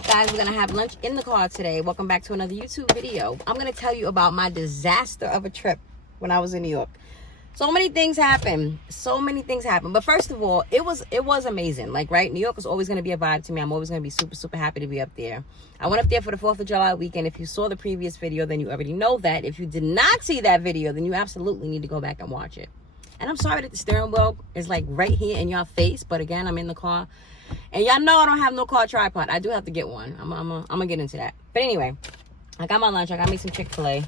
up, guys? We're gonna have lunch in the car today. Welcome back to another YouTube video. I'm gonna tell you about my disaster of a trip when I was in New York. So many things happened. But first of all, it was amazing. Like, right, New York is always gonna be a vibe to me. I'm always gonna be super happy to be up there. I went up there for the 4th of July weekend. If you saw the previous video, then you already know that. If you did not see that video, then you absolutely need to go back and watch it. And I'm sorry that the steering wheel is like right here in your face, but again, I'm in the car. And y'all know I don't have no car tripod. I do have to get one. I'm gonna get into that. But anyway, I got my lunch. I got me some Chick-fil-A.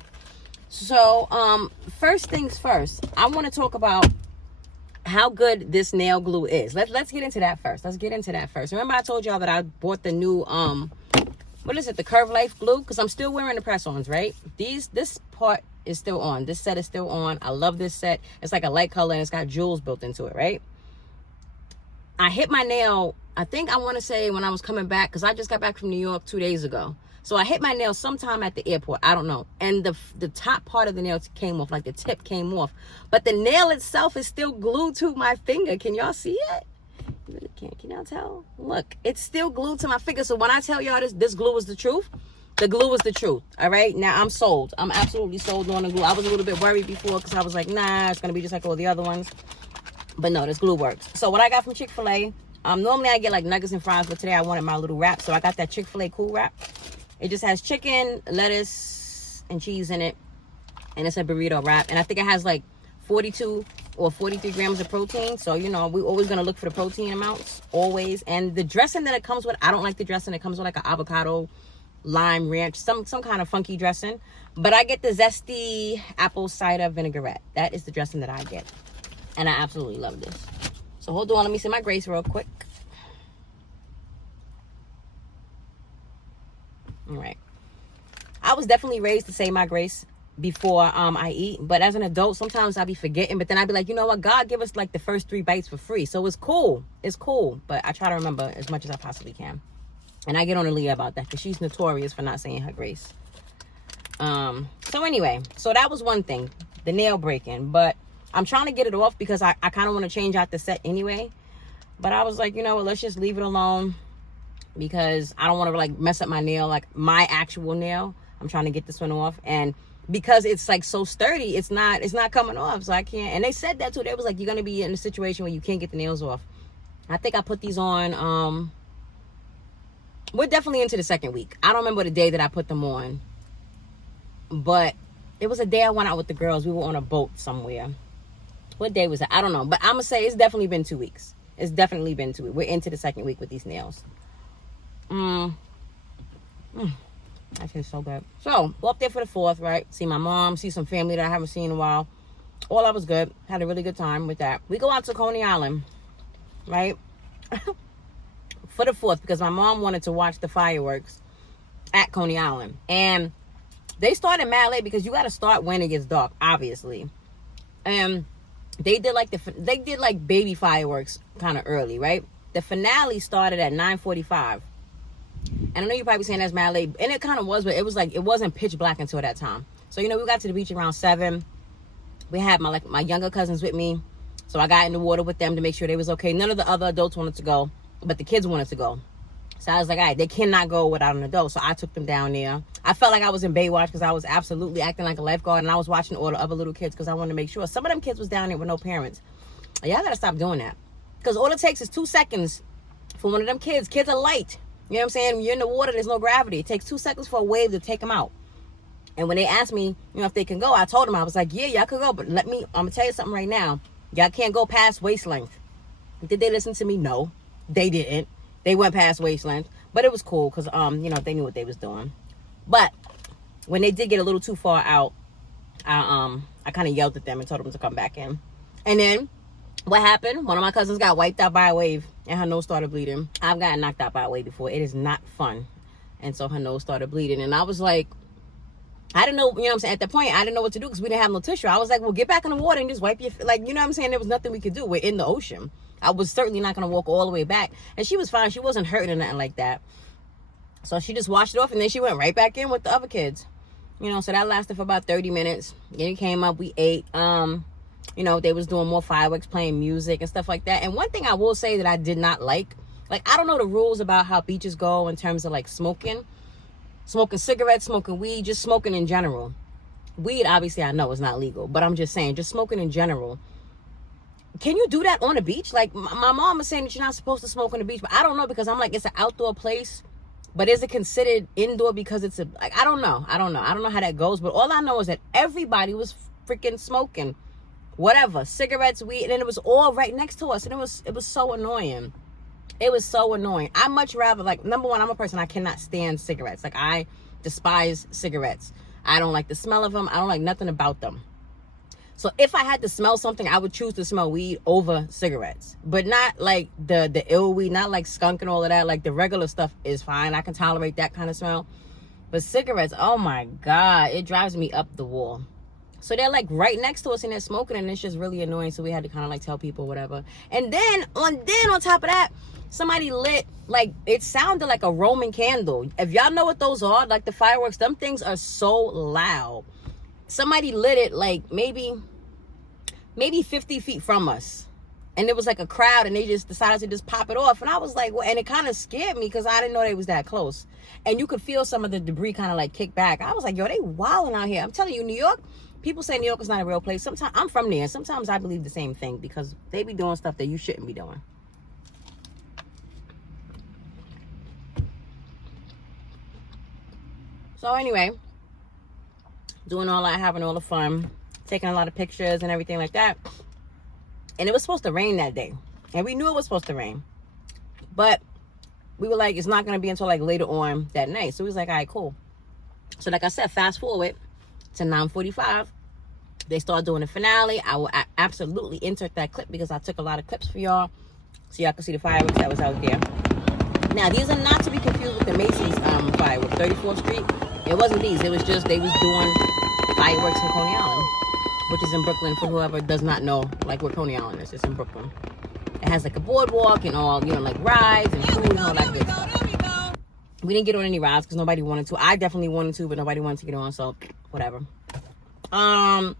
So, first things first, I want to talk about how good this nail glue is. Let's get into that first. Remember I told y'all that I bought the new, what is it? The Curve Life glue? Because I'm still wearing the press-ons, right? This part is still on. This set is still on. I love this set. It's like a light color and it's got jewels built into it, right? I hit my nail, I think I want to say when I was coming back, because I just got back from New York 2 days ago. So I hit my nail sometime at the airport. I don't know. And the top part of the nail came off, like the tip came off. But the nail itself is still glued to my finger. Can y'all see it? You really can't. Can y'all tell? Look, it's still glued to my finger. So when I tell y'all this glue is the truth, the glue is the truth. All right? Now I'm sold. I'm absolutely sold on the glue. I was a little bit worried before because I was like, nah, it's going to be just like all the other ones. But no, this glue works. So what I got from Chick-fil-A, normally I get like nuggets and fries, but today I wanted my little wrap. So I got that Chick-fil-A cool wrap. It just has chicken, lettuce, and cheese in it. And it's a burrito wrap. And I think it has like 42 or 43 grams of protein. So, you know, we're always going to look for the protein amounts, always. And the dressing that it comes with, I don't like the dressing. It comes with like an avocado, lime ranch, some kind of funky dressing. But I get the zesty apple cider vinaigrette. That is the dressing that I get. And I absolutely love this. So hold on, let me say my grace real quick. All right. I was definitely raised to say my grace before I eat. But as an adult, sometimes I'll be forgetting. But then I'll be like, you know what? God give us like the first 3 bites for free. So it's cool. It's cool. But I try to remember as much as I possibly can. And I get on Aaliyah about that because she's notorious for not saying her grace. So anyway, so that was one thing. The nail breaking. But I'm trying to get it off because I kind of want to change out the set anyway. But I was like, you know what, let's just leave it alone because I don't want to like mess up my nail, like my actual nail. I'm trying to get this one off. And because it's like so sturdy, it's not coming off. So I can't. And they said that too. They was like, you're going to be in a situation where you can't get the nails off. I think I put these on. We're definitely into the second week. I don't remember the day that I put them on. But it was a day I went out with the girls. We were on a boat somewhere. What day was that? I don't know. But I'm going to say it's definitely been 2 weeks. It's definitely been 2 weeks. We're into the second week with these nails. That tastes so good. So, go up there for the 4th, right? See my mom. See some family that I haven't seen in a while. All that was good. Had a really good time with that. We go out to Coney Island, right? For the 4th because my mom wanted to watch the fireworks at Coney Island. And they started mad late because you got to start when it gets dark, obviously. And they did like baby fireworks kind of early, right? The finale started at 9:45. And I know you're probably saying that's mad late, and it kind of was, but it was like it wasn't pitch black until that time. So you know, we got to the beach around 7. We had my younger cousins with me, so I got in the water with them to make sure they was okay. None of the other adults wanted to go, but the kids wanted to go. So I was like, all right, they cannot go without an adult. So I took them down there. I felt like I was in Baywatch because I was absolutely acting like a lifeguard. And I was watching all the other little kids because I wanted to make sure. Some of them kids was down there with no parents. Y'all got to stop doing that. Because all it takes is 2 seconds for one of them kids. Kids are light. You know what I'm saying? When you're in the water, there's no gravity. It takes 2 seconds for a wave to take them out. And when they asked me, you know, if they can go, I told them, I was like, yeah, y'all could go. But I'm going to tell you something right now. Y'all can't go past waist length. Did they listen to me? No, they didn't. They went past waist length. But it was cool because, you know, they knew what they was doing. But when they did get a little too far out, I kind of yelled at them and told them to come back in. And then what happened? One of my cousins got wiped out by a wave and her nose started bleeding. I've gotten knocked out by a wave before. It is not fun. And so her nose started bleeding. And I was like, I didn't know, you know what I'm saying? At that point, I didn't know what to do because we didn't have no tissue. I was like, well, get back in the water and just wipe your, like, you know what I'm saying? There was nothing we could do. We're in the ocean. I was certainly not going to walk all the way back. And she was fine. She wasn't hurting or nothing like that. So she just washed it off and then she went right back in with the other kids. You know, so that lasted for about 30 minutes. Then it came up, we ate. You know, they was doing more fireworks, playing music and stuff like that. And one thing I will say that I did not like Like, I don't know the rules about how beaches go in terms of like smoking cigarettes, smoking weed, just smoking in general. Weed, obviously, I know is not legal, but I'm just saying, just smoking in general. Can you do that on the beach? Like, my mom was saying that you're not supposed to smoke on the beach, but I don't know, because I'm like, it's an outdoor place, but is it considered indoor because it's like, I don't know how that goes. But all I know is that everybody was freaking smoking whatever, cigarettes, weed, and then it was all right next to us, and it was so annoying. It was so annoying. I much rather, like, number one, I'm a person, I cannot stand cigarettes. Like, I despise cigarettes. I don't like the smell of them. I don't like nothing about them. So if I had to smell something, I would choose to smell weed over cigarettes. But not like the ill weed, not like skunk and all of that. Like, the regular stuff is fine. I can tolerate that kind of smell. But cigarettes, oh my God, it drives me up the wall. So they're like right next to us and they're smoking, and it's just really annoying. So we had to kind of like tell people whatever. And then on top of that, somebody lit, like, it sounded like a Roman candle. If y'all know what those are, like the fireworks, them things are so loud. Somebody lit it like maybe 50 feet from us. And it was like a crowd, and they just decided to just pop it off. And I was like, well, and it kind of scared me because I didn't know they was that close. And you could feel some of the debris kind of like kick back. I was like, yo, they wilding out here. I'm telling you, New York, people say New York is not a real place. Sometimes, I'm from there. Sometimes I believe the same thing because they be doing stuff that you shouldn't be doing. So anyway, doing all that, having all the fun, taking a lot of pictures and everything like that. And it was supposed to rain that day. And we knew it was supposed to rain. But we were like, it's not going to be until like later on that night. So we was like, all right, cool. So like I said, fast forward to 9:45. They started doing the finale. I will absolutely insert that clip because I took a lot of clips for y'all. So y'all can see the fireworks that was out there. Now, these are not to be confused with the Macy's fireworks, 34th Street. It wasn't these. It was just they was doing fireworks in Coney Island, which is in Brooklyn, for whoever does not know, like, where Coney Island is. It's in Brooklyn. It has like a boardwalk and all, you know, like rides and food and all that good stuff. We didn't get on any rides because nobody wanted to. I definitely wanted to, but nobody wanted to get on, so whatever. And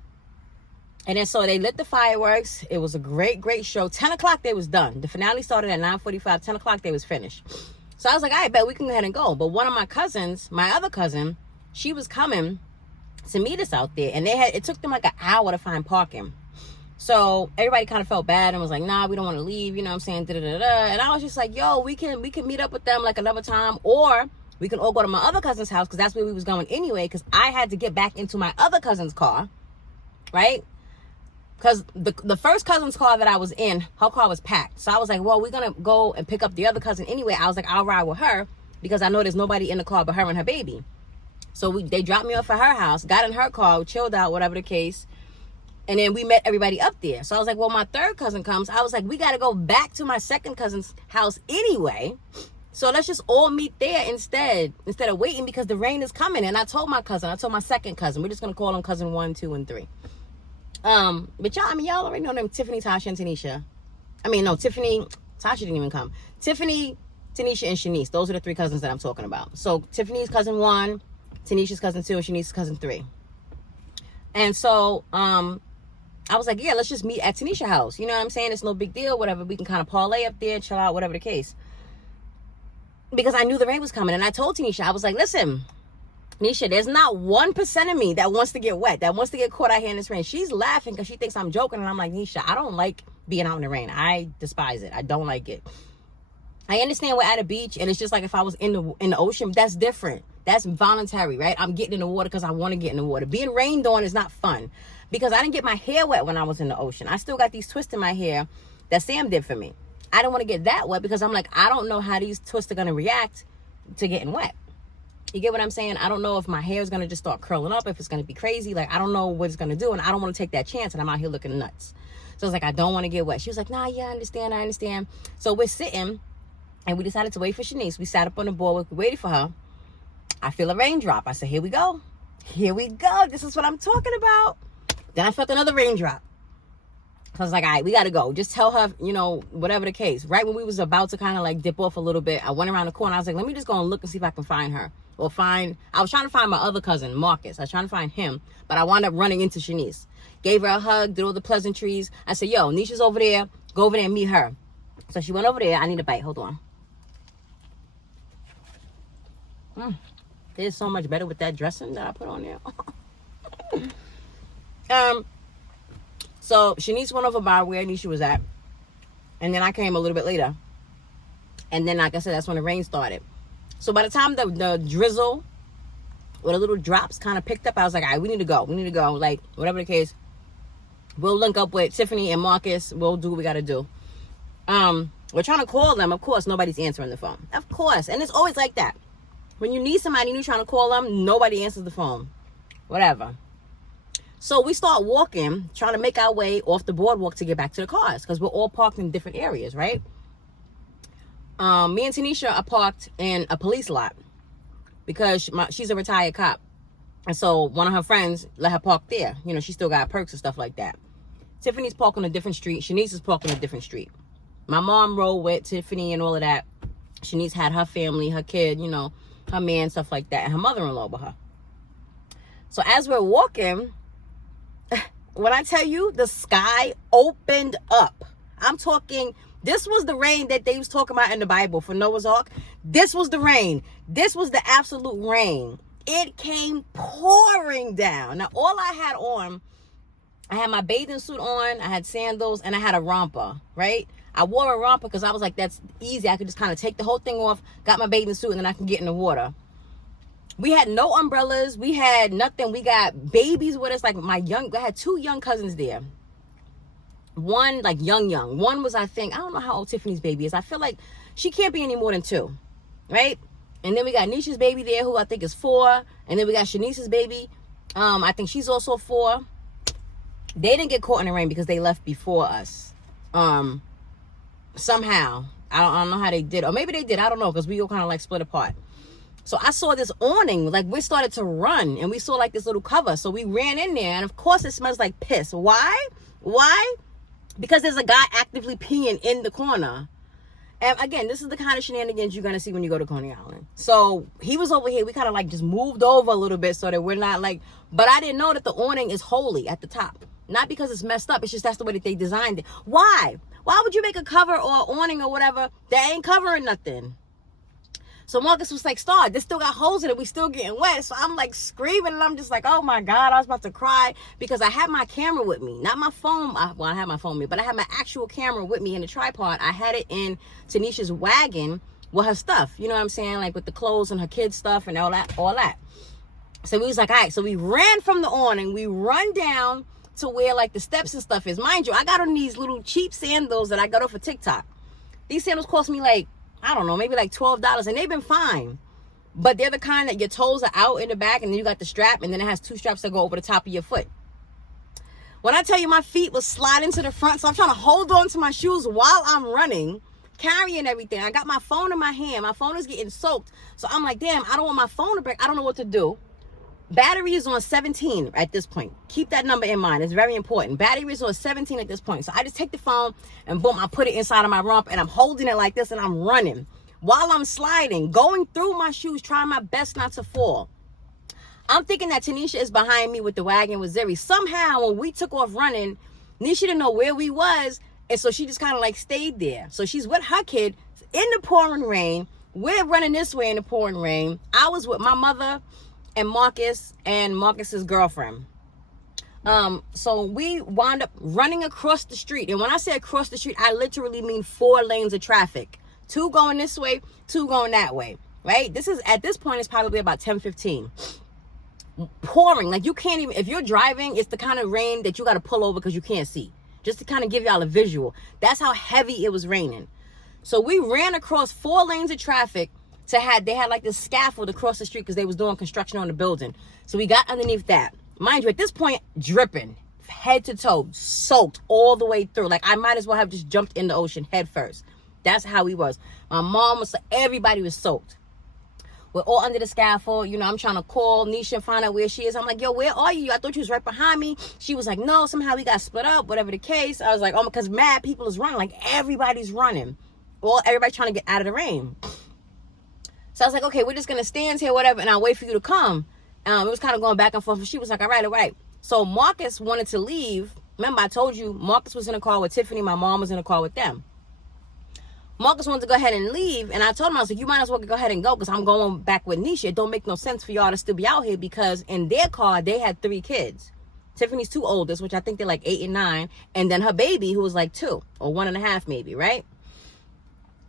then so they lit the fireworks. It was a great show. 10 o'clock they was done. The finale started at 9:45. 10 o'clock they was finished. So I was like, all right, bet we can go ahead and go. But one of my cousins, my other cousin, she was coming to meet us out there, and it took them like an hour to find parking. So everybody kind of felt bad and was like, nah, we don't want to leave, you know what I'm saying, da-da-da-da. And I was just like, yo, we can meet up with them like another time, or we can all go to my other cousin's house, because that's where we was going anyway, because I had to get back into my other cousin's car, right? Because the first cousin's car that I was in, her car was packed. So I was like, well, we're going to go and pick up the other cousin anyway. I was like, I'll ride with her because I know there's nobody in the car but her and her baby. So they dropped me off at her house, got in her car, chilled out, whatever the case. And then we met everybody up there. So I was like, well, my third cousin comes. I was like, we got to go back to my second cousin's house anyway. So let's just all meet there instead of waiting, because the rain is coming. And I told my second cousin, we're just going to call them cousin 1, 2, and 3. But y'all already know them, Tiffany, Tasha, and Tanisha. Tiffany, Tasha didn't even come. Tiffany, Tanisha, and Shanice. Those are the 3 cousins that I'm talking about. So Tiffany's cousin 1, Tanisha's cousin 2, and Shanice's cousin 3. And so, I was like, yeah, let's just meet at Tanisha's house. You know what I'm saying? It's no big deal, whatever. We can kind of parlay up there, chill out, whatever the case. Because I knew the rain was coming. And I told Tanisha, I was like, listen, Nisha, there's not 1% of me that wants to get wet, that wants to get caught out here in this rain. She's laughing because she thinks I'm joking. And I'm like, Nisha, I don't like being out in the rain. I despise it. I don't like it. I understand we're at a beach, and it's just like if I was in the ocean, that's different. That's voluntary, right? I'm getting in the water because I want to get in the water. Being rained on is not fun, because I didn't get my hair wet when I was in the ocean. I still got these twists in my hair that Sam did for me. I didn't want to get that wet because I'm like, I don't know how these twists are going to react to getting wet. You get what I'm saying? I don't know if my hair is going to just start curling up, if it's going to be crazy. Like, I don't know what it's going to do, and I don't want to take that chance, and I'm out here looking nuts. So I was like, I don't want to get wet. She was like, nah, yeah, I understand. So we're sitting, and we decided to wait for Shanice. We sat up on the board, we waited for her. I feel a raindrop. I said, here we go. This is what I'm talking about. Then I felt another raindrop. So I was like, all right, we got to go. Just tell her, whatever the case. Right when we was about to kind of like dip off a little bit, I went around the corner. I was like, let me just go and look and see if I can find her. I was trying to find my other cousin, Marcus. I was trying to find him, but I wound up running into Shanice. Gave her a hug, did all the pleasantries. I said, yo, Nisha's over there. Go over there and meet her. So she went over there. I need a bite. Hold on. It's so much better with that dressing that I put on there. So Shanice went over by where Nisha was at. And then I came a little bit later. And then, like I said, that's when the rain started. So by the time the drizzle or the little drops kind of picked up, I was like, all right, we need to go. We need to go. Like, whatever the case, we'll link up with Tiffany and Marcus. We'll do what we got to do. We're trying to call them. Of course, nobody's answering the phone. Of course. And it's always like that. When you need somebody and you're trying to call them, nobody answers the phone. Whatever. So we start walking, trying to make our way off the boardwalk to get back to the cars because we're all parked in different areas, right? Me and Tanisha are parked in a police lot because she's a retired cop. And so one of her friends let her park there. You know, she still got perks and stuff like that. Tiffany's parked on a different street. Shanice is parked on a different street. My mom rode with Tiffany and all of that. Shanice had her family, her kid, you know, her man, stuff like that, and her mother-in-law with her. So as we're walking, when I tell you the sky opened up, I'm talking, this was the rain that they was talking about in the Bible for Noah's Ark. This was the rain. This was the absolute rain. It came pouring down. Now, all I had on, I had my bathing suit on, I had sandals, and I had a romper, right? I wore a romper because I was like, that's easy. I could just kind of take the whole thing off, got my bathing suit, and then I can get in the water. We had no umbrellas. We had nothing. We got babies with us. Like I had 2 young cousins there. One, like young. One was, I think, I don't know how old Tiffany's baby is. I feel like she can't be any more than 2, right? And then we got Nisha's baby there, who I think is 4. And then we got Shanice's baby. I think she's also 4. They didn't get caught in the rain because they left before us. Somehow. I don't know how they did. Or maybe they did. I don't know, because we all kind of like split apart. So I saw this awning, like we started to run, and we saw like this little cover. So we ran in there, and of course it smells like piss. Why? Because there's a guy actively peeing in the corner. And again, this is the kind of shenanigans you're going to see when you go to Coney Island. So he was over here. We kind of like just moved over a little bit so that we're not like, but I didn't know that the awning is holy at the top. Not because it's messed up. It's just that's the way that they designed it. Why? Why would you make a cover or awning or whatever that ain't covering nothing? So Marcus was like, Star, this still got holes in it. We still getting wet. So I'm like screaming, and I'm just like, oh my God, I was about to cry because I had my camera with me. Not my phone. Well, I had my phone with me, but I had my actual camera with me in the tripod. I had it in Tanisha's wagon with her stuff. You know what I'm saying? Like with the clothes and her kids' stuff and all that. So we was like, all right. So we ran from the awning. We run down to where like the steps and stuff is. Mind you, I got on these little cheap sandals that I got off of TikTok. These sandals cost me like, I don't know, maybe like $12, and they've been fine. But they're the kind that your toes are out in the back, and then you got the strap, and then it has 2 straps that go over the top of your foot. When I tell you my feet was sliding to the front, so I'm trying to hold on to my shoes while I'm running, carrying everything. I got my phone in my hand. My phone is getting soaked. So I'm like, damn, I don't want my phone to break. I don't know what to do. Battery is on 17 at this point. Keep that number in mind. It's very important. Battery is on 17 at this point. So I just take the phone and boom, I put it inside of my romper and I'm holding it like this and I'm running. While I'm sliding, going through my shoes, trying my best not to fall. I'm thinking that Tanisha is behind me with the wagon with Zeri. Somehow when we took off running, Nisha didn't know where we was. And so she just kind of like stayed there. So she's with her kid in the pouring rain. We're running this way in the pouring rain. I was with my mother and Marcus and Marcus's girlfriend. So we wound up running across the street. And when I say across the street, I literally mean 4 lanes of traffic. 2 going this way, 2 going that way, right? This is, at this point, it's probably about 10:15. Pouring, like you can't even, if you're driving, it's the kind of rain that you got to pull over because you can't see. Just to kind of give y'all a visual. That's how heavy it was raining. So we ran across 4 lanes of traffic. They had like this scaffold across the street because they was doing construction on the building. So we got underneath that. Mind you, at this point, dripping, head to toe, soaked all the way through. Like I might as well have just jumped in the ocean head first. That's how we was. My mom was, everybody was soaked. We're all under the scaffold. You know, I'm trying to call Nisha and find out where she is. I'm like, yo, where are you? I thought you was right behind me. She was like, no, somehow we got split up, whatever the case. I was like, oh, because mad people is running. Like everybody's running. Everybody trying to get out of the rain. So I was like, okay, we're just going to stand here, whatever, and I'll wait for you to come. It was kind of going back and forth. And she was like, all right. So Marcus wanted to leave. Remember, I told you Marcus was in a car with Tiffany. My mom was in a car with them. Marcus wanted to go ahead and leave, and I told him, I was like, you might as well go ahead and go, because I'm going back with Nisha. It don't make no sense for y'all to still be out here, because in their car, they had 3 kids. Tiffany's 2 oldest, which I think they're like 8 and 9, and then her baby, who was like 2 or 1.5 maybe, right?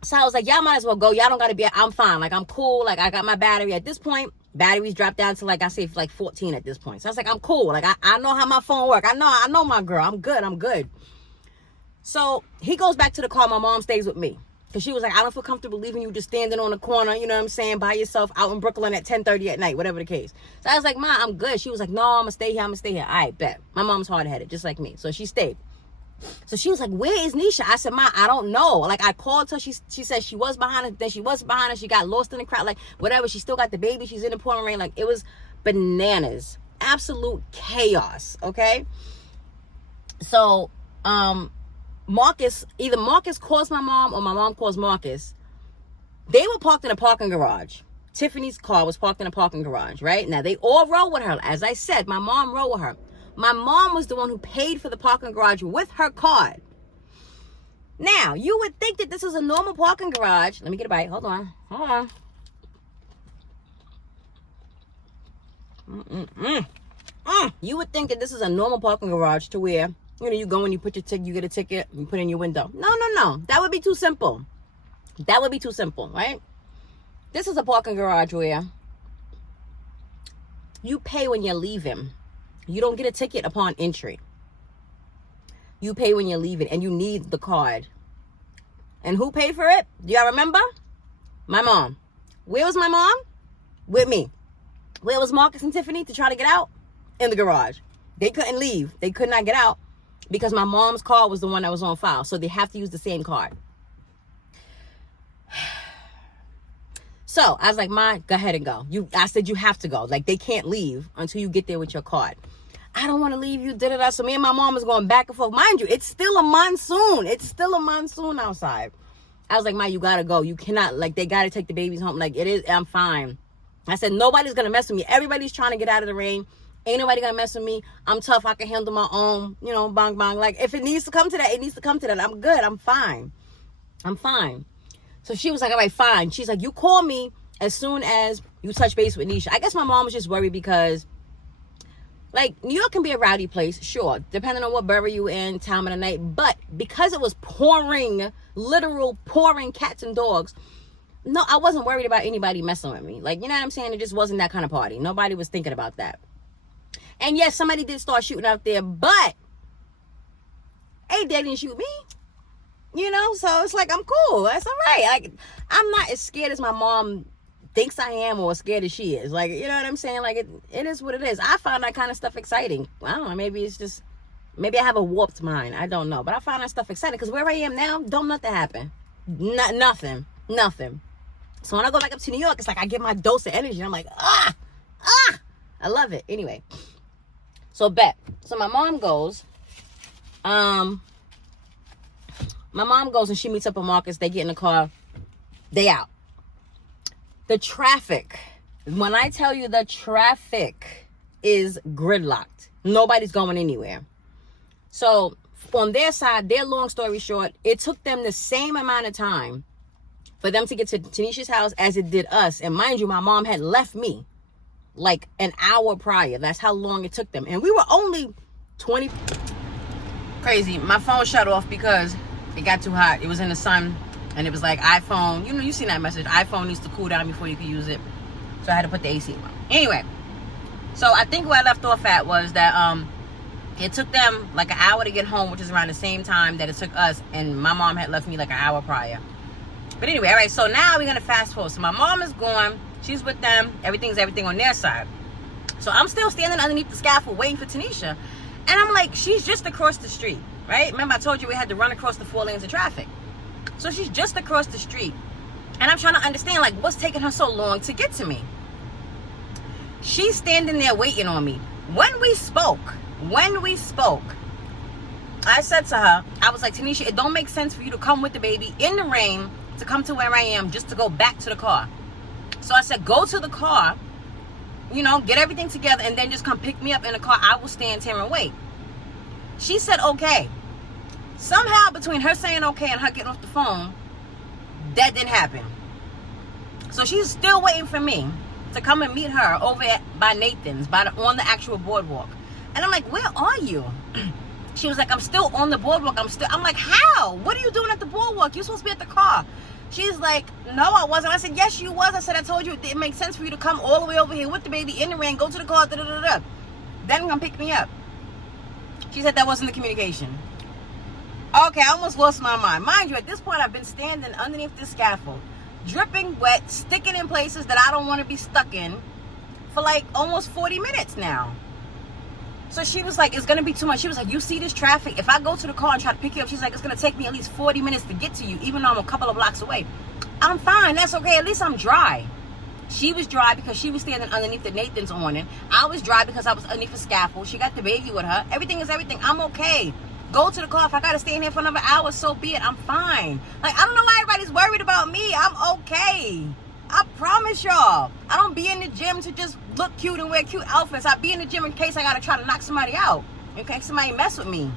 So I was like, y'all might as well go. Y'all don't got to be, I'm fine. Like, I'm cool. Like, I got my battery at this point. Batteries dropped down to, like, I say, like 14 at this point. So I was like, I'm cool. Like, I know how my phone works. I know my girl. I'm good. So he goes back to the car. My mom stays with me. Because she was like, I don't feel comfortable leaving you just standing on the corner, you know what I'm saying, by yourself out in Brooklyn at 10:30 at night, whatever the case. So I was like, Ma, I'm good. She was like, no, I'm going to stay here. All right, bet. My mom's hard-headed, just like me. So she stayed. So she was like, where is Nisha? I said, Ma, I don't know. Like, I called her. She said she was behind us. Then she wasn't behind us. She got lost in the crowd. Like, whatever. She still got the baby. She's in the pouring rain. Like, it was bananas. Absolute chaos, okay? So, either Marcus calls my mom or my mom calls Marcus. They were parked in a parking garage. Tiffany's car was parked in a parking garage, right? Now, they all rode with her. As I said, my mom rode with her. My mom was the one who paid for the parking garage with her card. Now, you would think that this is a normal parking garage. Let me get a bite. Hold on. You would think that this is a normal parking garage to where, you know, you go and you put your ticket, you get a ticket, you put it in your window. No. That would be too simple. Right? This is a parking garage where you pay when you're leaving. You don't get a ticket upon entry. You pay when you're leaving, and you need the card. And who paid for it? Do y'all remember? My mom. Where was my mom? With me. Where was Marcus and Tiffany to try to get out? In the garage. They couldn't leave. They could not get out because my mom's card was the one that was on file. So they have to use the same card. So I was like, Ma, go ahead and go. I said you have to go. Like, they can't leave until you get there with your card. I don't want to leave you. So me and my mom is going back and forth. Mind you, it's still a monsoon. Outside. I was like, Ma, you got to go. You cannot, like, they got to take the babies home. Like, it is, I'm fine. I said, nobody's going to mess with me. Everybody's trying to get out of the rain. Ain't nobody going to mess with me. I'm tough. I can handle my own, you know, bang, bang. Like, if it needs to come to that, it needs to come to that. I'm good. I'm fine. So she was like, all right, fine. She's like, you call me as soon as you touch base with Nisha. I guess my mom was just worried because, like, New York can be a rowdy place, sure, depending on what borough you in, time of the night. But because it was pouring, literal pouring cats and dogs, no, I wasn't worried about anybody messing with me. Like, you know what I'm saying? It just wasn't that kind of party. Nobody was thinking about that. And yes, somebody did start shooting out there, but hey, they didn't shoot me. You know, so it's like, I'm cool. That's all right. Like, I'm not as scared as my mom thinks I am or as scared as she is. Like, you know what I'm saying? Like, it is what it is. I find that kind of stuff exciting. I don't know. Maybe I have a warped mind. I don't know. But I find that stuff exciting because where I am now, don't nothing happen. Nothing. So when I go back up to New York, it's like I get my dose of energy. I'm like, I love it. Anyway. So bet. So my mom goes and she meets up with Marcus. They get in the car. They out. The traffic. When I tell you the traffic is gridlocked. Nobody's going anywhere. So on their side, their long story short, it took them the same amount of time for them to get to Tanisha's house as it did us. And mind you, my mom had left me like an hour prior. That's how long it took them. And we were only 20. Crazy. My phone shut off because it got too hot. It was in the sun. And it was like, iPhone. You know, you seen that message. iPhone needs to cool down before you can use it. So I had to put the AC on. Anyway. So I think where I left off at was that it took them like an hour to get home, which is around the same time that it took us. And my mom had left me like an hour prior. But anyway, all right. So now we're going to fast forward. So my mom is gone. She's with them. Everything's everything on their side. So I'm still standing underneath the scaffold waiting for Tanisha. And I'm like, she's just across the street, right? Remember I told you we had to run across the 4 lanes of traffic. So she's just across the street. And I'm trying to understand, like, what's taking her so long to get to me? She's standing there waiting on me. When we spoke, I said to her, I was like, Tanisha, it don't make sense for you to come with the baby in the rain to come to where I am just to go back to the car. So I said, go to the car, you know, get everything together, and then just come pick me up in the car. I will stand here and wait. She said, okay. Somehow between her saying okay and her getting off the phone, That didn't happen. So she's still waiting for me to come and meet her over by Nathan's, on the actual boardwalk. And I'm like, where are you? She was like, I'm still on the boardwalk. I'm like, how? What are you doing at the boardwalk? You're supposed to be at the car. She's like, no, I wasn't. I said, yes, you was. I said, I told you it makes sense for you to come all the way over here with the baby in the rain, go to the car, da-da-da-da. Then come pick me up. She said that wasn't the communication. Okay, I almost lost my mind. Mind you, at this point, I've been standing underneath this scaffold, dripping wet, sticking in places that I don't want to be stuck in for like almost 40 minutes now. So she was like, it's going to be too much. She was like, you see this traffic? If I go to the car and try to pick you up, she's like, it's going to take me at least 40 minutes to get to you, even though I'm a couple of blocks away. I'm fine. That's okay. At least I'm dry. She was dry because she was standing underneath the Nathan's awning. I was dry because I was underneath the scaffold. She got the baby with her. Everything is everything. I'm okay. Go to the car. If I got to stay in here for another hour, so be it. I'm fine. Like, I don't know why everybody's worried about me. I'm okay. I promise y'all. I don't be in the gym to just look cute and wear cute outfits. I be in the gym in case I got to try to knock somebody out. In case somebody mess with me.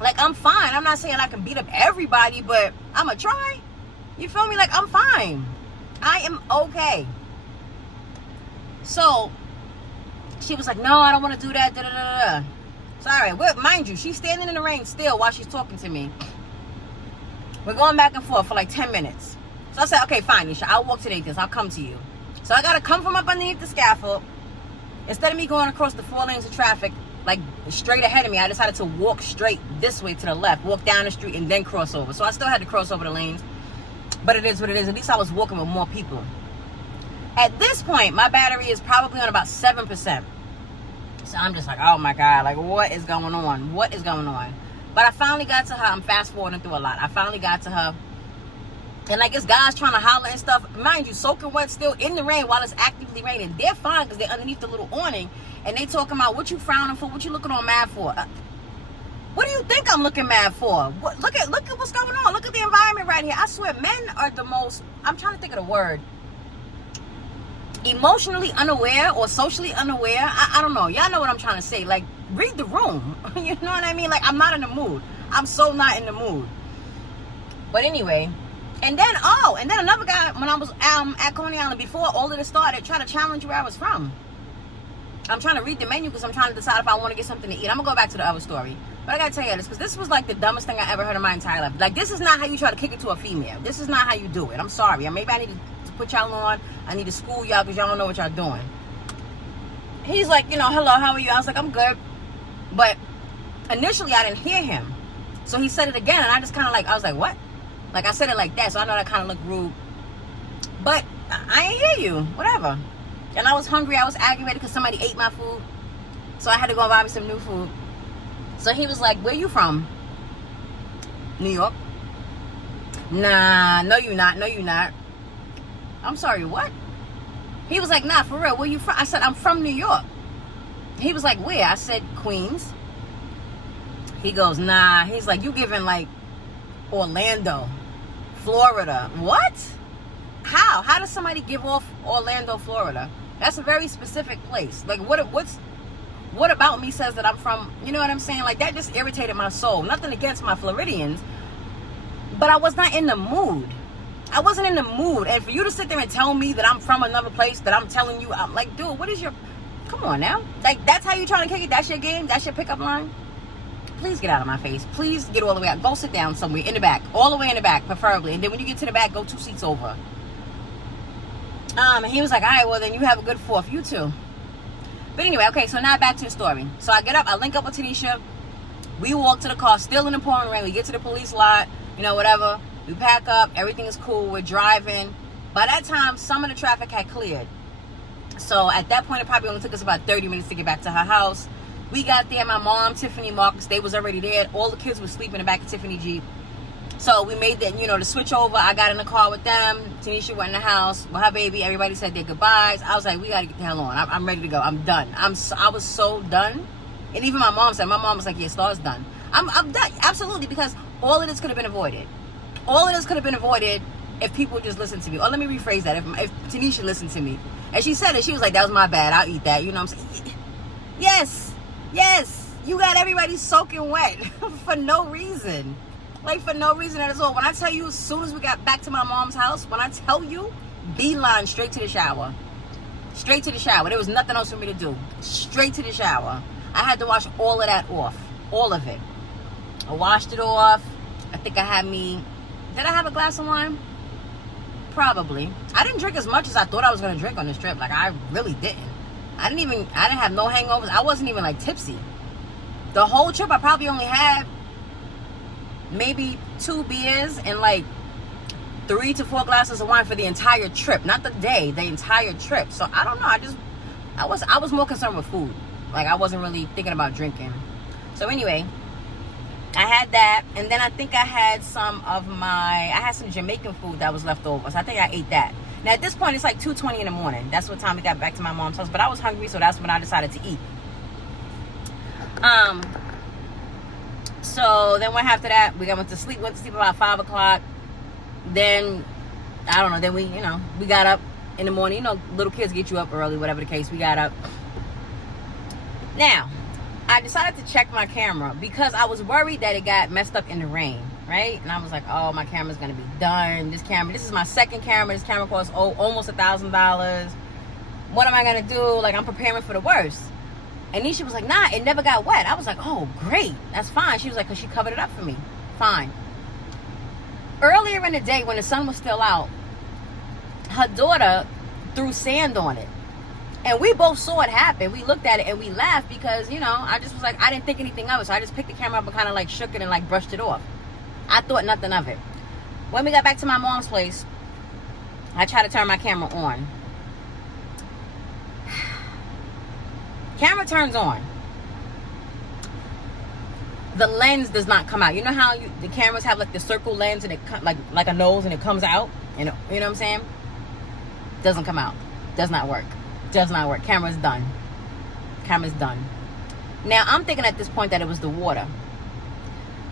Like, I'm fine. I'm not saying I can beat up everybody, but I'm going to try. You feel me? Like, I'm fine. I am okay. So, she was like, no, I don't want to do that. Da, da, da, da. So, all right. Well, mind you, she's standing in the rain still while she's talking to me. We're going back and forth for like 10 minutes. So I said, okay, fine, Nisha. I'll walk to Nathan's. I'll come to you. So I got to come from up underneath the scaffold. Instead of me going across the 4 lanes of traffic, like straight ahead of me, I decided to walk straight this way to the left, walk down the street, and then cross over. So I still had to cross over the lanes. But it is what it is. At least I was walking with more people. At this point, my battery is probably on about 7%. So I'm just like, oh my God, like what is going on? What is going on? But I finally got to her. I'm fast forwarding through a lot. I finally got to her. And like this guy's trying to holler and stuff. Mind you, soaking wet still in the rain while it's actively raining. They're fine because they're underneath the little awning. And they talking about what you frowning for, what you looking all mad for. What do you think I'm looking mad for? Look at what's going on. Look at the environment right here. I swear, men are the most, I'm trying to think of the word. Emotionally unaware or socially unaware. I don't know. Y'all know what I'm trying to say. Like, read the room. You know what I mean? Like, I'm not in the mood. I'm so not in the mood. But anyway. And then another guy, when I was at Coney Island before all of this started, tried to challenge where I was from. I'm trying to read the menu because I'm trying to decide if I want to get something to eat. I'm going to go back to the other story. But I got to tell you this, because this was like the dumbest thing I ever heard in my entire life. Like, this is not how you try to kick it to a female. This is not how you do it. I'm sorry. Maybe I need to put y'all on. I need to school y'all because y'all don't know what y'all doing. He's like, hello, how are you? I was like, I'm good. But initially, I didn't hear him. So he said it again, and I just kind of I was like, what? Like, I said it like that, so I know that kind of looked rude. But I ain't hear you. Whatever. And I was hungry. I was aggravated because somebody ate my food. So I had to go and buy me some new food. So he was like, where you from? New York. Nah, no you not. No you not. I'm sorry, what? He was like, nah, for real, where you from? I said, I'm from New York. He was like, where? I said, Queens. He goes, nah. He's like, you giving like Orlando, Florida. What? How does somebody give off Orlando, Florida? That's a very specific place. Like, what about me says that I'm from, you know what I'm saying? Like, that just irritated my soul. Nothing against my Floridians, but I was not in the mood. I wasn't in the mood. And for you to sit there and tell me that I'm from another place, that I'm telling you, I'm like, dude, what is your, come on now. Like, that's how you trying to kick it? That's your game? That's your pickup line? Please get out of my face. Please get all the way out. Go sit down somewhere in the back. All the way in the back, preferably. And then when you get to the back, go 2 seats over. And he was like, all right, well, then you have a good 4th. You too. But anyway, okay, so now back to the story. So I get up. I link up with Tanisha. We walk to the car, still in the pouring rain. We get to the police lot, whatever. We pack up. Everything is cool. We're driving. By that time, some of the traffic had cleared. So at that point, it probably only took us about 30 minutes to get back to her house. We got there. My mom, Tiffany, Marcus, they was already there. All the kids were sleeping in the back of Tiffany Jeep. So we made that, the switch over. I got in the car with them. Tanisha went in the house with her baby. Everybody said their goodbyes. I was like, we got to get the hell on. I'm ready to go. I'm done. I was so done. And even my mom was like, yeah, Star's done. I'm done. Absolutely. Because all of this could have been avoided. All of this could have been avoided if people just listened to me. Or let me rephrase that. If Tanisha listened to me. And she said it. She was like, that was my bad. I'll eat that. You know what I'm saying? Yes. You got everybody soaking wet for no reason. Like, for no reason at all. When I tell you, as soon as we got back to my mom's house, when I tell you, beeline straight to the shower. Straight to the shower. There was nothing else for me to do. Straight to the shower. I had to wash all of that off. All of it. I washed it off. I think I had me... Did I have a glass of wine? Probably. I didn't drink as much as I thought I was going to drink on this trip. Like, I really didn't. I didn't have no hangovers. I wasn't even, like, tipsy. The whole trip, I probably only had maybe 2 beers and, like, 3 to 4 glasses of wine for the entire trip. Not the day, the entire trip. So, I don't know. I was more concerned with food. Like, I wasn't really thinking about drinking. So, anyway, I had that. And then I think I had some Jamaican food that was left over. So, I think I ate that. Now, at this point, it's like 2:20 in the morning. That's what time we got back to my mom's house. But I was hungry, so that's when I decided to eat. So, then what after that? We went to sleep about 5 o'clock. Then, I don't know. Then we got up in the morning. You know, little kids get you up early, whatever the case. We got up. Now, I decided to check my camera because I was worried that it got messed up in the rain, right? And I was like, oh, my camera's going to be done. This is my second camera. This camera costs almost $1,000. What am I going to do? Like, I'm preparing for the worst. And Nisha was like, nah, it never got wet. I was like, oh, great. That's fine. She was like, because she covered it up for me. Fine. Earlier in the day, when the sun was still out, her daughter threw sand on it. And we both saw it happen. We looked at it and we laughed because, I just was like, I didn't think anything of it. So I just picked the camera up and kind of like shook it and like brushed it off. I thought nothing of it. When we got back to my mom's place, I tried to turn my camera on. Camera turns on. The lens does not come out. You know how the cameras have like the circle lens and it like a nose and it comes out? You know what I'm saying? Doesn't come out. Does not work. Does not work. Camera's done. Camera's done. Now, I'm thinking at this point that it was the water.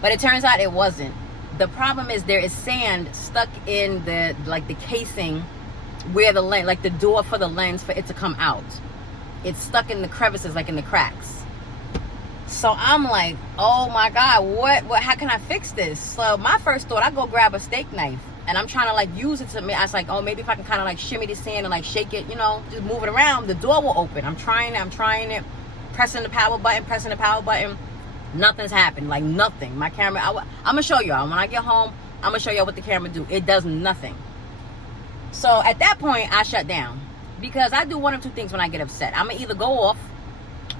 But it turns out it wasn't. The problem is there is sand stuck in the casing where the lens, like the door for the lens for it to come out. It's stuck in the crevices, like in the cracks. So I'm like, oh my God, what, how can I fix this? So my first thought, I go grab a steak knife. And I'm trying to like use it to me. I was like, oh, maybe if I can kind of like shimmy the sand and like shake it, just move it around, the door will open. I'm trying it, pressing the power button. Nothing's happened, like nothing. My camera, I'm gonna show y'all. When I get home, I'm gonna show y'all what the camera do. It does nothing. So at that point, I shut down because I do one of two things when I get upset. I'm gonna either go off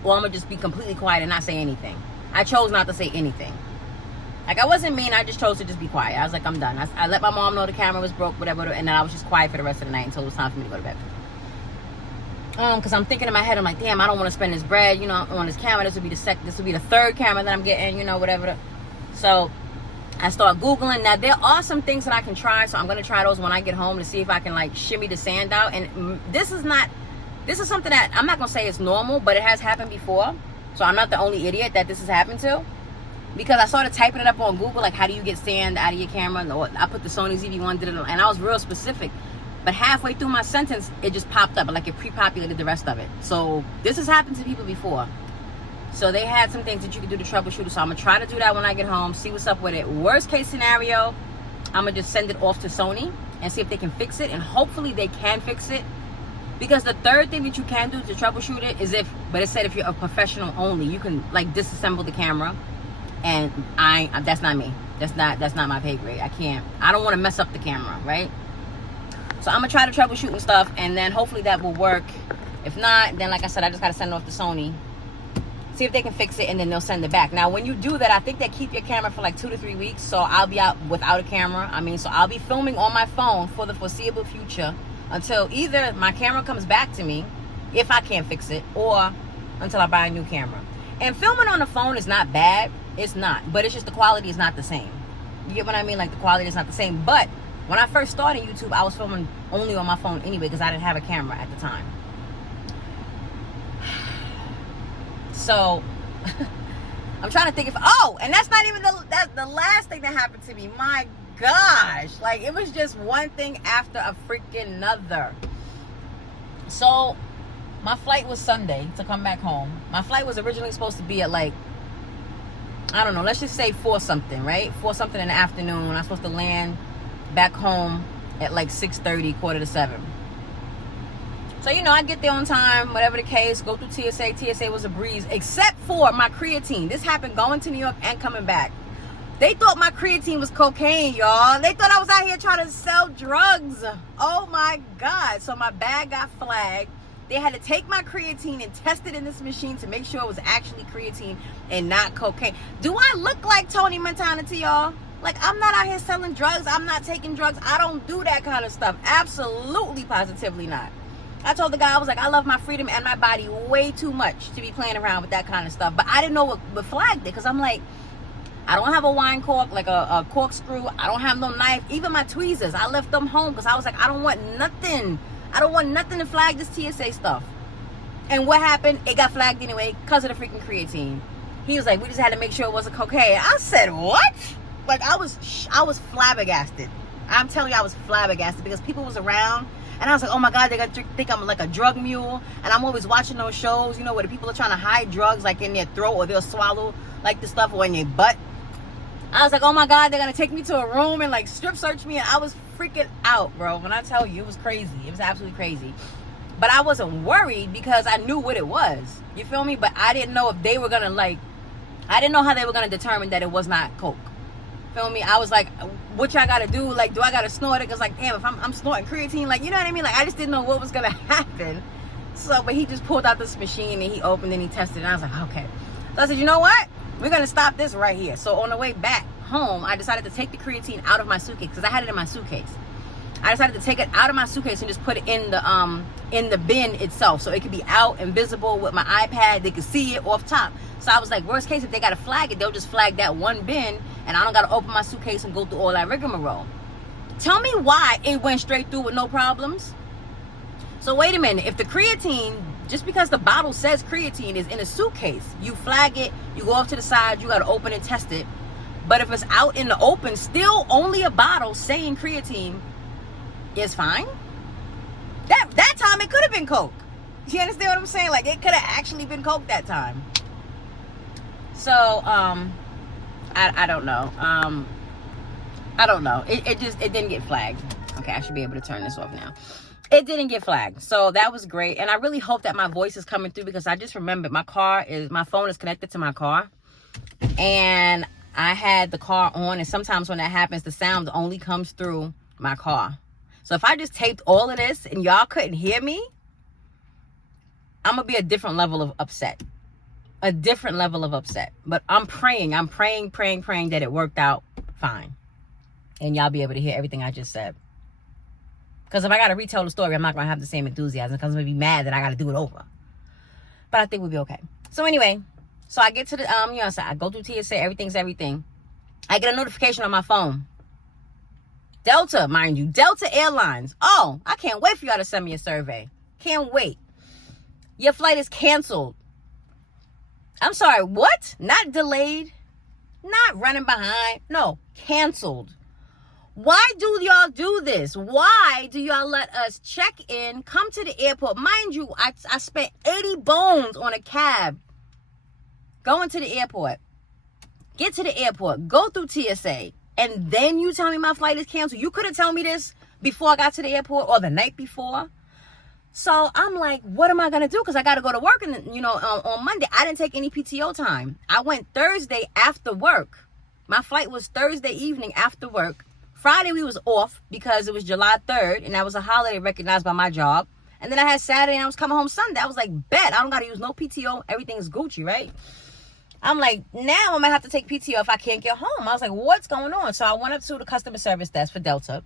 or I'm gonna just be completely quiet and not say anything. I chose not to say anything. Like, I wasn't mean. I just chose to just be quiet. I was like, I'm done. I let my mom know the camera was broke, whatever. And then I was just quiet for the rest of the night until it was time for me to go to bed. Because I'm thinking in my head, I'm like, damn, I don't want to spend this bread, on this camera. This would be the third camera that I'm getting, whatever. So I start Googling. Now, there are some things that I can try. So I'm going to try those when I get home to see if I can, like, shimmy the sand out. And this is something that I'm not going to say it's normal, but it has happened before. So I'm not the only idiot that this has happened to. Because I started typing it up on Google, like, how do you get sand out of your camera? I put the Sony ZV-1, did it, and I was real specific. But halfway through my sentence, it just popped up, like it pre-populated the rest of it. So this has happened to people before. So they had some things that you could do to troubleshoot it. So I'm going to try to do that when I get home, see what's up with it. Worst case scenario, I'm going to just send it off to Sony and see if they can fix it. And hopefully they can fix it. Because the third thing that you can do to troubleshoot it is but it said if you're a professional only, you can like disassemble the camera. And that's not me. That's not my pay grade. I don't want to mess up the camera, right? So I'm going to try to troubleshoot and stuff, and then hopefully that will work. If not, then like I said, I just got to send it off to Sony. See if they can fix it, and then they'll send it back. Now, when you do that, I think they keep your camera for like 2 to 3 weeks, so I'll be out without a camera. So I'll be filming on my phone for the foreseeable future until either my camera comes back to me, if I can't fix it, or until I buy a new camera. And filming on the phone is not bad. It's not, but it's just the quality is not the same. You get what I mean? Like, the quality is not the same. But when I first started YouTube, I was filming only on my phone anyway because I didn't have a camera at the time. So I'm trying to think and that's not even that's the last thing that happened to me. My gosh, like, it was just one thing after a freaking another. So my flight was Sunday to come back home. My flight was originally supposed to be at like I don't know, let's just say 4 something, right? 4 something in the afternoon. I'm supposed to land back home at like 6:30, quarter to 7. So, you know, I get there on time, whatever the case, go through TSA. TSA was a breeze, except for my creatine. This happened going to New York and coming back. They thought my creatine was cocaine, y'all. They thought I was out here trying to sell drugs. Oh, my God. So my bag got flagged. They had to take my creatine and test it in this machine to make sure it was actually creatine and not cocaine. Do I look like Tony Montana to y'all? Like, I'm not out here selling drugs. I'm not taking drugs. I don't do that kind of stuff. Absolutely, positively not. I told the guy, I was like, I love my freedom and my body way too much to be playing around with that kind of stuff. But I didn't know what flagged it, because I'm like, I don't have a wine cork, like a corkscrew. I don't have no knife. Even my tweezers, I left them home because I was like, I don't want nothing. I don't want nothing to flag this TSA stuff. And what happened? It got flagged anyway because of the freaking creatine. He was like, we just had to make sure it wasn't cocaine. I said, what? Like, I was flabbergasted. I'm telling you, I was flabbergasted because people was around. And I was like, oh my God, they're going to think I'm like a drug mule. And I'm always watching those shows, you know, where the people are trying to hide drugs like in their throat, or they'll swallow like the stuff, or in their butt. I was like, oh my God, they're going to take me to a room and like strip search me. And I was freaking out, bro. When I tell you, it was crazy. It was absolutely crazy. But I wasn't worried because I knew what it was. You feel me? But I didn't know if they were going to like, I didn't know how they were going to determine that it was not coke. Feel me? I was like, what y'all gotta do? Like, do I gotta snort it? Because like, damn, if I'm snorting creatine, like, you know what I mean? Like, I just didn't know what was gonna happen. So, but he just pulled out this machine and he opened and he tested it, and I was like, okay. So I said, you know what, we're gonna stop this right here. So on the way back home, I decided to take the creatine out of my suitcase, because I had it in my suitcase. I decided to take it out of my suitcase and just put it in the bin itself, so it could be out and visible with my iPad. They could see it off top. So I was like, worst case, if they gotta flag it, they'll just flag that one bin, and I don't gotta open my suitcase and go through all that rigmarole. Tell me why it went straight through with no problems. So wait a minute, if the creatine, just because the bottle says creatine, is in a suitcase, you flag it, you go off to the side, you gotta open and test it. But if it's out in the open, still only a bottle saying creatine is fine. That time it could have been coke. You understand what I'm saying? Like, it could have actually been coke that time. So, I don't know. I don't know. It didn't get flagged. Okay, I should be able to turn this off now. It didn't get flagged. So that was great. And I really hope that my voice is coming through, because I just remembered my phone is connected to my car. And I had the car on, and sometimes when that happens, the sound only comes through my car. So if I just taped all of this and y'all couldn't hear me, I'm going to be a different level of upset. A different level of upset. But I'm praying that it worked out fine. And y'all be able to hear everything I just said. Because if I got to retell the story, I'm not going to have the same enthusiasm, because I'm going to be mad that I got to do it over. But I think we'll be okay. So anyway, so I get to the, so I go through TSA, everything's everything. I get a notification on my phone. Delta, mind you, Delta Airlines. Oh, I can't wait for y'all to send me a survey. Can't wait. Your flight is canceled. I'm sorry, what? Not delayed, not running behind. No, canceled. Why do y'all do this? Why do y'all let us check in, come to the airport? Mind you, I spent 80 bones on a cab going to the airport. Get to the airport, go through TSA, and then you tell me my flight is canceled. You could have told me this before I got to the airport, or the night before. So I'm like, what am I going to do? Because I got to go to work, and on Monday. I didn't take any PTO time. I went Thursday after work. My flight was Thursday evening after work. Friday we was off because it was July 3rd, and that was a holiday recognized by my job. And then I had Saturday, and I was coming home Sunday. I was like, bet, I don't got to use no PTO. Everything's Gucci, right? I'm like, now I'm going to have to take PTO if I can't get home. I was like, what's going on? So I went up to the customer service desk for Delta.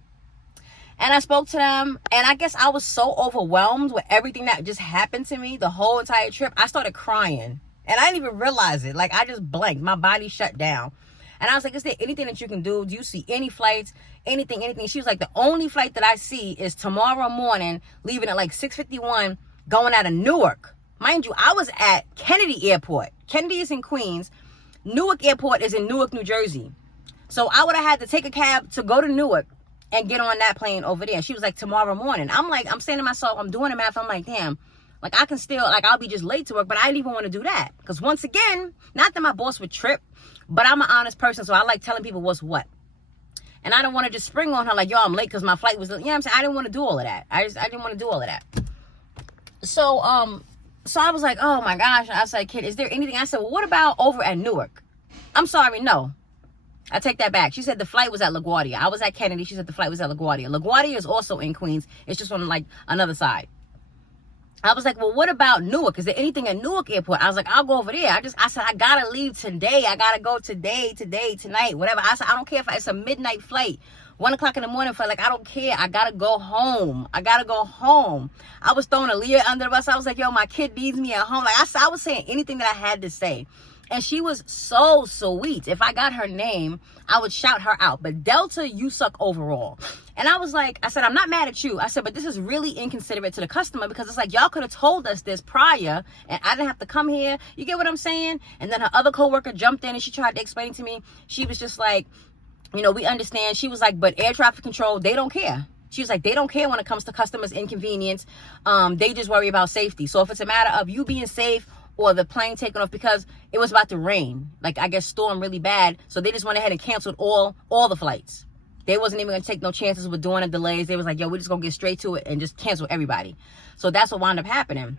And I spoke to them, and I guess I was so overwhelmed with everything that just happened to me the whole entire trip. I started crying, and I didn't even realize it. Like, I just blanked. My body shut down. And I was like, is there anything that you can do? Do you see any flights? Anything? She was like, the only flight that I see is tomorrow morning, leaving at like 6:51, going out of Newark. Mind you, I was at Kennedy Airport. Kennedy is in Queens. Newark Airport is in Newark, New Jersey. So I would have had to take a cab to go to Newark and get on that plane over there. She was like, tomorrow morning. I'm saying to myself, I'm doing the math. I'm like, damn, Like, I can still, like, I'll be just late to work, but I didn't even want to do that. Because once again, not that my boss would trip, but I'm an honest person, so I like telling people what's what. And I don't want to just spring on her like, yo, I'm late because my flight was, you know what I'm saying? I didn't want to do all of that. I didn't want to do all of that. So I was like, oh my gosh. I said, kid, is there anything? I said, well, what about over at Newark? I'm sorry, no. I take that back. She said the flight was at LaGuardia. I was at Kennedy. She said the flight was at LaGuardia. LaGuardia is also in Queens. It's just on like another side. I was like, well, what about Newark? Is there anything at Newark Airport? I was like, I'll go over there. I said, I gotta leave today. I gotta go today, tonight, whatever. I said, I don't care if it's a midnight flight, 1 o'clock in the morning flight. Like, I don't care. I gotta go home. I was throwing Aaliyah under the bus. I was like, yo, my kid needs me at home. Like, I was saying anything that I had to say. And she was so sweet. If I got her name, I would shout her out. But Delta, you suck overall. And I was like, I said, I'm not mad at you. I said, but this is really inconsiderate to the customer, because it's like, y'all could have told us this prior and I didn't have to come here. You get what I'm saying? And then her other coworker jumped in and she tried to explain to me. She was just like, you know, we understand. She was like, but air traffic control, they don't care. She was like, they don't care when it comes to customers' inconvenience. They just worry about safety. So if it's a matter of you being safe or the plane taking off, because it was about to rain, like, I guess storm really bad, so they just went ahead and canceled all the flights. They wasn't even gonna take no chances with doing the delays. They was like, yo, we're just gonna get straight to it and just cancel everybody. So that's what wound up happening.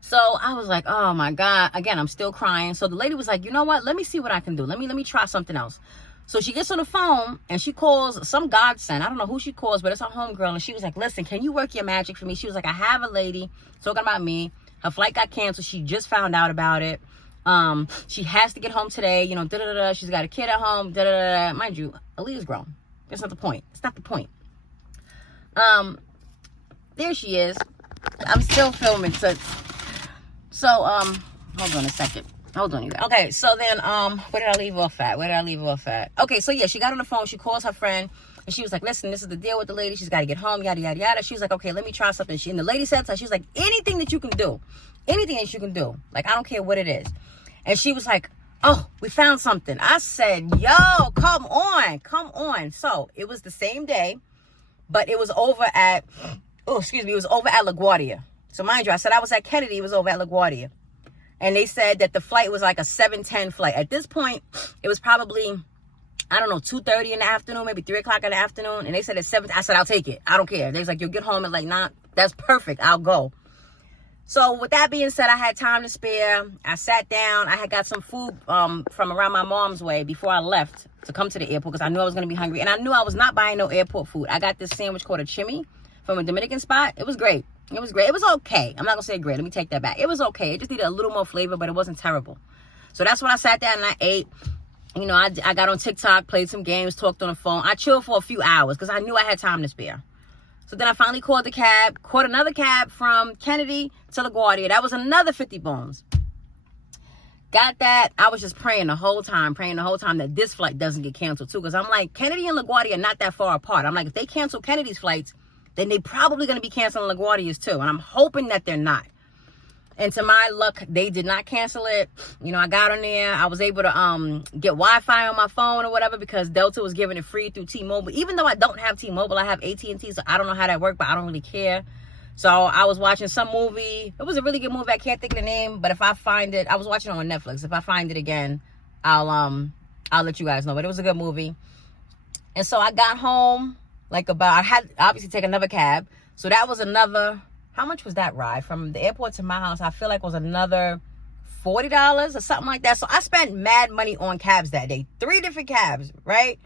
So I was like, oh my God, again, I'm still crying. So the lady was like, you know what, let me see what I can do. Let me try something else. So she gets on the phone and she calls some godsend. I don't know who she calls, but it's her homegirl. And she was like, listen, can you work your magic for me? She was like, I have a lady talking about me. Her flight got canceled. She just found out about it. She has to get home today. You know, she's got a kid at home. Mind you, Aaliyah's grown. That's not the point. It's not the point. There she is. I'm still filming. So hold on a second. Hold on. Okay, so then, where did I leave off at? Okay, so yeah, she got on the phone. She calls her friend. And she was like, listen, this is the deal with the lady. She's got to get home, yada, yada, yada. She was like, okay, let me try something. And the lady said to her, she was like, anything that you can do. Like, I don't care what it is. And she was like, oh, we found something. I said, yo, come on. So it was the same day, but it was over at, it was over at LaGuardia. So mind you, I said I was at Kennedy. It was over at LaGuardia. And they said that the flight was like a 7:10 flight. At this point, it was probably, I don't know, 2:30 in the afternoon, maybe 3 o'clock in the afternoon. And they said at 7, I said, I'll take it. I don't care. They was like, you'll get home at like 9. That's perfect. I'll go. So with that being said, I had time to spare. I sat down. I had got some food from around my mom's way before I left to come to the airport, because I knew I was going to be hungry. And I knew I was not buying no airport food. I got this sandwich called a chimmy from a Dominican spot. It was great. It was okay. I'm not going to say great. Let me take that back. It was okay. It just needed a little more flavor, but it wasn't terrible. So that's when I sat down and I ate. You know, I got on TikTok, played some games, talked on the phone. I chilled for a few hours because I knew I had time to spare. So then I finally called the cab, caught another cab from Kennedy to LaGuardia. That was another 50 bones. Got that. I was just praying the whole time that this flight doesn't get canceled too. Because I'm like, Kennedy and LaGuardia are not that far apart. I'm like, if they cancel Kennedy's flights, then they probably going to be canceling LaGuardia's too. And I'm hoping that they're not. And to my luck, they did not cancel it. You know, I got on there. I was able to get Wi-Fi on my phone or whatever, because Delta was giving it free through T-Mobile. Even though I don't have T-Mobile, I have AT&T, so I don't know how that worked, but I don't really care. So I was watching some movie. It was a really good movie. I can't think of the name, but if I find it, I was watching it on Netflix. If I find it again, I'll let you guys know. But it was a good movie. And so I got home, I had obviously take another cab. So that was another, how much was that ride? From the airport to my house, I feel like was another $40 or something like that. So I spent mad money on cabs that day. 3 different cabs, right?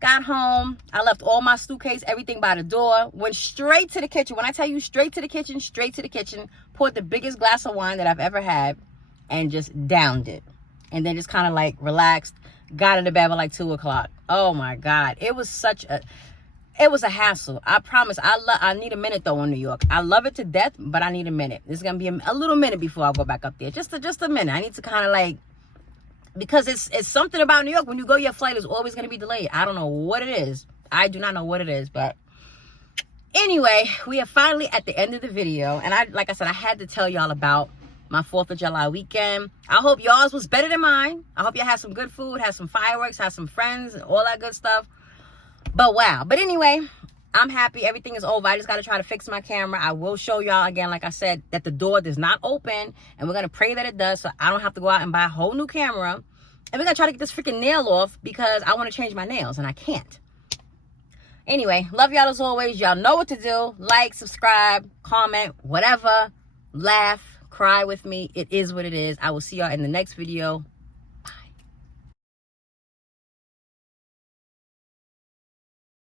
Got home. I left all my suitcase, everything by the door. Went straight to the kitchen. When I tell you straight to the kitchen, poured the biggest glass of wine that I've ever had and just downed it. And then just kind of like relaxed. Got into bed by like 2 o'clock. Oh my God. It was a hassle. I promise. I need a minute though in New York. I love it to death, but I need a minute. It's going to be a little minute before I go back up there. Just a minute. I need to kind of like, because it's something about New York. When you go, your flight is always going to be delayed. I don't know what it is. I do not know what it is, but anyway, we are finally at the end of the video. And like I said, I had to tell y'all about my 4th of July weekend. I hope y'all's was better than mine. I hope y'all had some good food, had some fireworks, had some friends, and all that good stuff. But wow. But anyway, I'm happy. Everything is over. I just got to try to fix my camera. I will show y'all again, like I said, that the door does not open. And we're going to pray that it does so I don't have to go out and buy a whole new camera. And we're going to try to get this freaking nail off because I want to change my nails and I can't. Anyway, love y'all as always. Y'all know what to do. Like, subscribe, comment, whatever. Laugh, cry with me. It is what it is. I will see y'all in the next video.